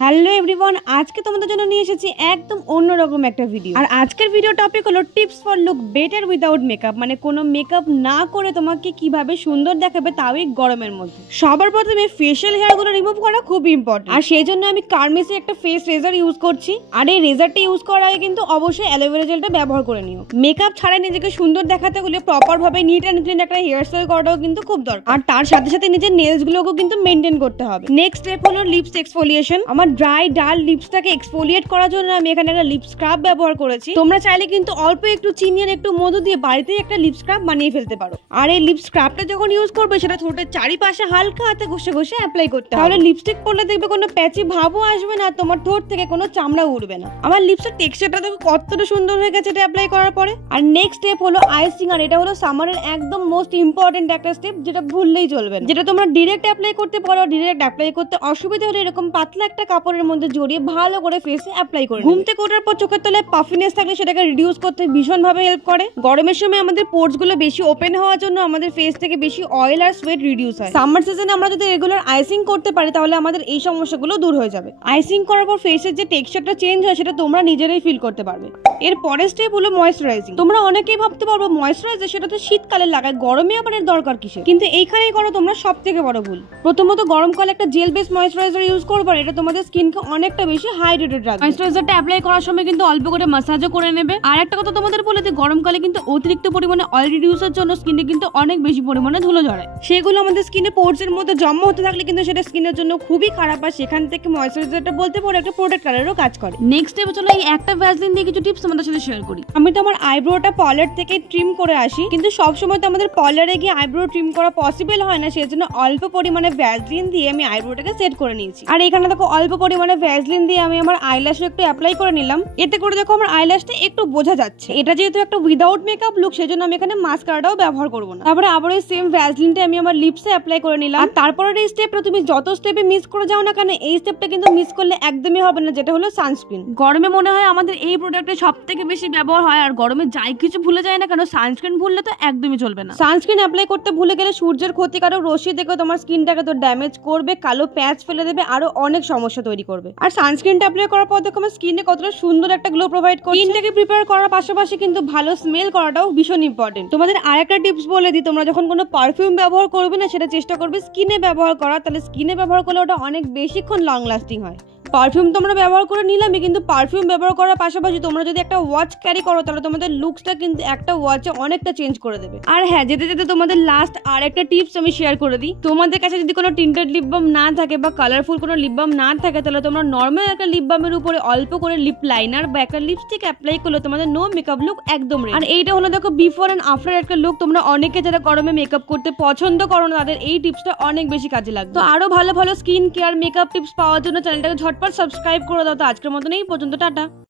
Hello everyone, আজকে তোমাদের জন্য নিয়ে এসেছি একদম অন্যরকম একটা ভিডিও। আর আজকের ভিডিও টপিক হলো tips for look better without makeup. মানে কোনো মেকআপ না করে তোমাকে কিভাবে সুন্দর দেখাবে, তাও এই গরমের মধ্যে। সবার প্রথমে ফেশিয়াল হেয়ারগুলো রিমুভ করা খুব ইম্পর্টেন্ট, আর সেই জন্য আমি কার্মেসে একটা ফেস রেজার ইউজ করছি। আর এই রেজারটা ইউজ করার আগে কিন্তু অবশ্যই অ্যালোভেরা জেলটা ব্যবহার করে নিও। মেকআপ ছাড়াই নিজেকে সুন্দর দেখাতে হলে প্রপার ভাবে নিট অ্যান্ড ক্লিন একটা হেয়ার স্টাইল করাটাও কিন্তু খুব দরকার। আর তার সাথে সাথে নিজের নেলস গুলোকেও কিন্তু মেনটেন করতে হবে। নেক্সট স্টেপ হলো লিপস এক্সফোলিয়েশন। আমার ড্রাই ডাল লিপসটাকে এক্সফোলিয়েট করার জন্য আমি এখানে একটা লিপ স্ক্রাব ব্যবহার করেছি। তোমরা চাইলে কিন্তু অল্প একটু চিনি আর একটু মধু দিয়ে বাড়িতেই একটা লিপ স্ক্রাব বানিয়ে ফেলতে পারো। আর এই লিপ স্ক্রাবটা যখন ইউজ করবে সেটা ঠোঁটের চারিপাশে হালকা হাতে ঘষে ঘষে অ্যাপ্লাই করতে হবে। তাহলে লিপস্টিক পরলে দেখবে কোনো প্যাচি ভাবও আসবে না, তোমার ঠোঁট থেকে কোনো চামড়া উঠবে না। আমার লিপসের টেক্সচারটা দেখো কতটা সুন্দর হয়ে গেছে এটা অ্যাপ্লাই করার পরে। আর নেক্সট স্টেপ হলো আইসিং। আর এটা হলো সামারের একদম মোস্ট ইম্পর্টেন্ট একটা স্টেপ, যেটা ভুললেই চলবে না। যেটা তোমরা ডিরেক্ট অ্যাপ্লাই করতে পারো। ডিরেক্ট অ্যাপ্লাই করতে অসুবিধা হলে এরকম পাতলা একটা কাপড়ের মধ্যে জড়িয়ে ভালো করে ফেসে অ্যাপ্লাই করে ঘুম থেকে ওঠার পর চোখের তলায় পাফিনেস থাকলে সেটাকে রিডিউস করতে ভীষণ ভাবে হেল্প করে। গরমের সময় আমাদের পোর্স গুলো বেশি ওপেন হওয়ার জন্য আমাদের ফেস থেকে বেশি অয়েল আর সোয়েট রিডিউস হয়। সামার সিজনে আমরা যদি রেগুলার আইসিং করতে পারি তাহলে আমাদের এই সমস্যাগুলো দূর হয়ে যাবে। আইসিং করার পর ফেসের যে টেক্সচারটা চেঞ্জ হয় সেটা তোমরা নিজেরাই ফিল করতে পারবে। এর পরের স্টেপ হলো ময়েশ্চারাইজিং। তোমরা অনেকেই ভাবতে পারবো ময়েশ্চারাইজার সেটা তো শীতকালে লাগায়, গরমে আবার এর দরকার কিসের? কিন্তু এইখানেই করো তোমরা সব থেকে বড় ভুল। প্রথমত গরমকালে একটা জেল বেস ময়েশ্চারাইজার ইউজ করবে, এটা তোমাদের স্কিনকে অনেকটা বেশি হাইড্রেটেড রাখবে। ময়েশ্চারাইজারটা অ্যাপ্লাই করার সময় কিন্তু অল্প করে মাসাজও করে নেবে। আর একটা কথা তোমাদের বলে যে গরমকালে কিন্তু অতিরিক্ত পরিমাণে অয়েল রিডিউসের জন্য স্কিনে কিন্তু অনেক বেশি পরিমাণে ধুলো ঝরে। সেগুলো আমাদের স্কিনে পোর্স এর মধ্যে জমা হতে থাকলে কিন্তু সেটা স্কিনের জন্য খুবই খারাপ। আর সেখান থেকে ময়েশ্চারাইজারটা বলতে পারো একটা প্রোটেক্টরেরও কাজ করে। নেক্সট স্টেপ চলো এই একটা ভ্যাসলিন দিয়ে কিছু টিপস তোমাদের সাথে শেয়ার করি। আমি তো আমার আইব্রোটা পার্লার থেকে ট্রিম করে আসি, কিন্তু সব সময় তো আমাদের পার্লারে গিয়ে আইব্রো ট্রিম করা পসিবল হয় না। সেজন্য অল্প পরিমাণে ভ্যাসলিন দিয়ে আমি আইব্রোটাকে সেট করে নিয়েছি। আর এখানে দেখো অল্প পরিমাণে ভ্যাসলিন দিয়ে আমি আমার আইল্যাশে একটু অ্যাপ্লাই করে নিলাম। এতে করে দেখো আমার আইল্যাশটা একটু বোঝা যাচ্ছে। এটা যেহেতু একটা উইদাউট মেকআপ লুক, সেজন্য আমি এখানে মাস্কারাটাও ব্যবহার করব না। তারপরে আবার ওই সেম ভ্যাসলিনটা আমি আমার লিপসে অ্যাপ্লাই করে নিলাম। আর তারপরে এই স্টেপটা তুমি যত স্টেপে মিস করে যাও না কেন, এই স্টেপটা কিন্তু মিস করলে একদমই হবে না, যেটা হলো সানস্ক্রিন। গরমে মনে হয় আমাদের এই প্রোডাক্টের সবথেকে বেশি ব্যবহার হয়। আর গরমে যাই কিছু ভুলে যায় না কেন, সানস্ক্রিন ভুললে তো একদমই চলবে না। সানস্ক্রিন অ্যাপ্লাই করতে ভুলে গেলে সূর্যের ক্ষতিকারক রশ্মি দেখে তোমার স্কিনটাকে তো ড্যামেজ করবে, কালো প্যাচ ফেলে দেবে, আরো অনেক সমস্যা তৈরি করবে। আর সানস্ক্রিনটা অ্যাপ্লাই করার পর দেখো আমার স্কিনে কতটা সুন্দর একটা গ্লো প্রোভাইড করছে। স্কিনটাকে প্রিপেয়ার করার পাশাপাশি কিন্তু ভালো স্মেল করাটাও ভীষণ ইম্পর্টেন্ট। তোমাদের আরেকটা টিপস বলে দিই, তোমরা যখন কোনো পারফিউম ব্যবহার করবে না, সেটা চেষ্টা করবে স্কিনে ব্যবহার করা। তাহলে স্কিনে ব্যবহার করলে ওটা অনেক বেশিক্ষণ লং লাস্টিং হয়। পারফিউম তোমরা ব্যবহার করে নিলামই, কিন্তু পারফিউম ব্যবহার করার পাশাপাশি তোমরা যদি একটা ওয়াচ ক্যারি করো তাহলে তোমাদের লুকসটা কিন্তু একটা ওয়াচে অনেকটা চেঞ্জ করে দেবে। আর হ্যাঁ, যেতে যেতে তোমাদের লাস্ট আর একটা টিপস আমি শেয়ার করে দিই। তোমাদের কাছে যদি কোনো টিন্টেড লিপ বাম না থাকে বা কালারফুল কোনো লিপ বাম না থাকে, তাহলে তোমরা নর্মাল একটা লিপ বামের উপরে অল্প করে লিপ লাইনার বা একটা লিপস্টিক অ্যাপ্লাই করলে তোমাদের নো মেকআপ লুক একদম রেডি। আর এইটা হলো দেখো বিফোর এন্ড আফটার একটা লুক। তোমরা অনেকে যারা গরমে মেকআপ করতে পছন্দ করো না, তাদের এই টিপসটা অনেক বেশি কাজে লাগবে। তো আরো ভালো ভালো স্কিন কেয়ার মেকআপ টিপস পাওয়ার জন্য চ্যানেলটাকে ঝটপট সাবস্ক্রাইব করে দাও। তো আজকের মতন এই পর্যন্ত, টাটা।